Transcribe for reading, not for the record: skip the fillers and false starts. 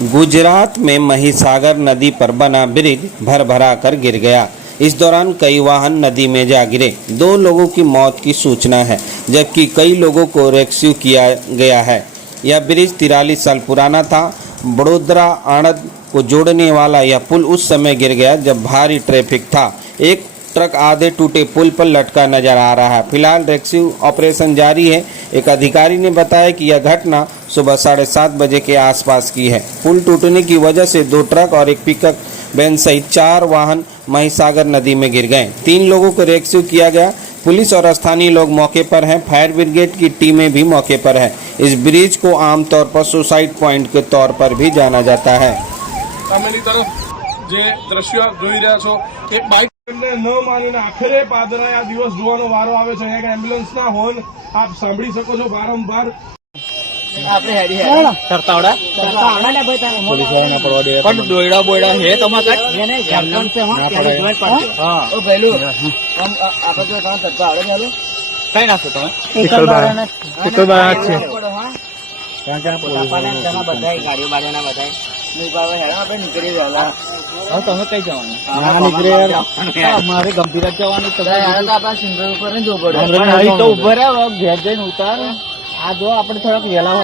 गुजरात में महिसागर नदी पर बना ब्रिज भर भरा कर गिर गया। इस दौरान कई वाहन नदी में जा गिरे। 2 लोगों की मौत की सूचना है, जबकि कई लोगों को रेस्क्यू किया गया है। यह ब्रिज 43 साल पुराना था। बड़ोदरा आणंद को जोड़ने वाला यह पुल उस समय गिर गया जब भारी ट्रैफिक था। एक ट्रक आधे टूटे पुल पर लटका नजर आ रहा है। फिलहाल रेस्क्यू ऑपरेशन जारी है। एक अधिकारी ने बताया कि यह घटना सुबह 7:30 बजे के आसपास की है। पुल टूटने की वजह से 2 ट्रक और एक पिकअप वैन सहित 4 वाहन महिसागर नदी में गिर गए। 3 लोगों को रेस्क्यू किया गया। पुलिस और स्थानीय लोग मौके पर हैं। फायर ब्रिगेड की टीमें भी मौके पर हैं। इस ब्रिज को आमतौर पर सुसाइड पॉइंट के तौर पर भी जाना जाता है। જે દ્રશ્ય જોઈ રહ્યા છો કે બાઇક ન માનીને આખરે પાદરાએ આ દિવસ જોવાનો વારો આવે છે। અહીંયા એમ્બ્યુલન્સના હોર્ન આપ સાંભળી શકો છો વારંવાર। આપણે હેડી હેડી સરતાવડા સરતાવડા ભાઈ તમે પોલીસ વાળાને પડવા દે પણ દોયડા બોયડા હે તમાર કાટ એને એમ્બ્યુલન્સ છે હા ત્યારે જોઈન્ટ પડશે હા ઓ ભઈલું આમ આપણે તો કામ સરતાવડા ચાલે કઈ નાખો તમે એકલબારા છે ક્યાં ક્યાં પોલીસ વાળા બધાય ગાડીઓ બાડીઓના બધાય મુકાવે હેડા આપણે નીકળી વેલા હવે તમે કઈ જવાનું ના નીકળે યાર મારે ગંભીર જવાનું તો આપણે સિંગલ ઉપર જ જવું પડે અહીં તો ઉભા રહ્યા ઘેર જઈને ઉતાર આ જો આપણે થોડાક વેલા